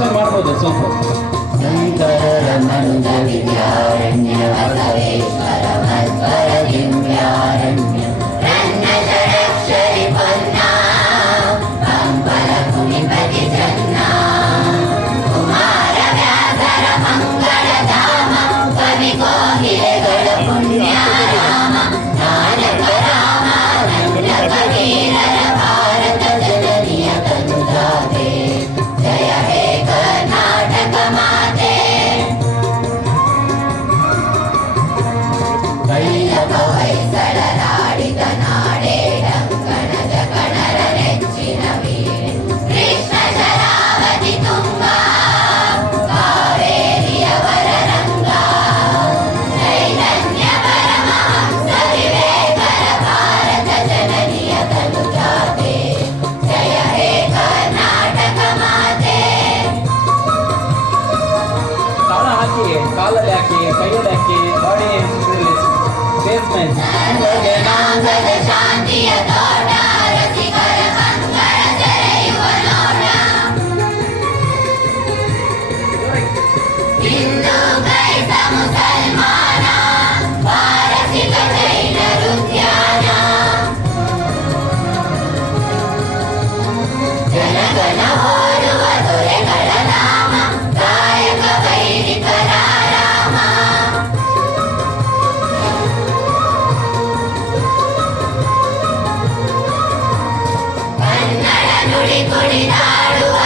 Action ಮಾಡ್ಬೋದು ಸ್ವಲ್ಪ. ಶಂಕರರ ಮಂದ ವಿದ್ಯಾರಣ್ಯ ಬಸವೇಶ್ವರ ಮಧ್ವರ ದಿವ್ಯಾರಣ್ಯ ರನ್ನ ಷಡಕ್ಷರಿ ಪನ್ನ ಪಂಪಲ ಕುಣಿಪತಿ ಜನ್ನ ಕುಮಾರ ವ್ಯಾಸರ ಮಂಗಳ ಧಾಮ ಕವಿ ಕೋಗಿಲೆಗಳ ಪುಣ್ಯ ರಾಮ ನಾನಕ ರಾಮಾನಂದ ಕವೀರರ ಭಾರತ ಜನನಿಯ ಕನುಜಾತೆ ಜಯ ಹೇ ಕರ್ನಾಟಕ ಮಾತೆ. ಕೈಯಕ ಹೊಯ್ಸಳರಾಡಿದ ನಾಡೇ ಡಂಕಣದ ಕಣರ ನೆಚ್ಚಿನ ವೀಣೆ ಕೃಷ್ಣ ಶರಾವತಿ ತುಂಗ ಕಾವೇರಿಯವರ ರಂಗ ಚೈತನ್ಯ ಪರಮಹಂಸ ವಿವೇಕರ ಭಾರತ ಜನನಿಯ ಕನುಜಾತೆ ಜಯ ಹೇ ಕರ್ನಾಟಕ ಮಾತೆ. ತಾಳ ಹಾಕಿ, ಕಾಲಲ್ಲಿ ಹಾಕಿ, ಕೈಯಲ್ಲಿ ಹಾಕಿ, ಬಾಡಿ ಬೇಸ್ಮೆಂಟ್ ನಾಗದ ಶಾಂತಿಯ ತೋಟ ರಸಿಕರ ಕಂಗಳ ತೆರೆಯುವ ನೋಟ ಹಿಂದೂ ಕ್ರೈಸ್ತ ಮುಸಲ್ಮಾನ ಪಾರಸಿಕ ಜೈನರು ಧ್ಯಾನ ಜನಗಣ ಓಡುವ ದೊರೆಗಳ ನಾಮ ಗಾಯಕ ವೈದಿಕರ ರಾಮ. ಕನ್ನಡ ನುಡಿ ಕುಣಿದಾಡುವ